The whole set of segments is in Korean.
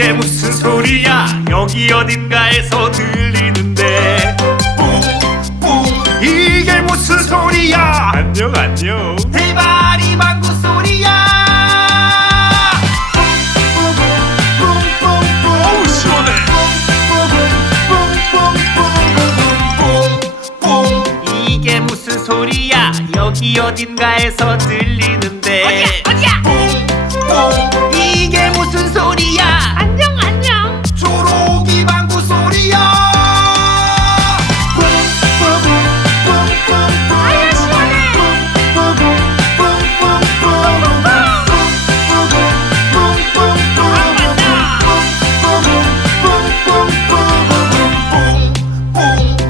이게 무슨 소리야? 여기 어딘가에서 들리는데. 뿡뿡 이게 무슨 소리야? 안녕 안녕. 대바리 방구 소리야. 뿡뿡뿡뿡뿡뿡 어우 시원해. 뿡뿡뿡 이게 무슨 소리야? 여기 어딘가에서 들리는데. 어디야? 뿡뿡 이게 무슨 소리야? 안녕 안녕. 초록이 방구 소리야. 아야 시원해.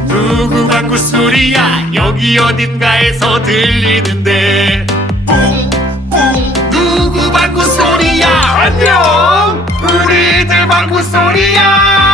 누구 방구 소리야? 여기 어딘가에서 들리는데. 뿡뿡 누구 방구 소리야? 안녕 우리들 방구 소리야.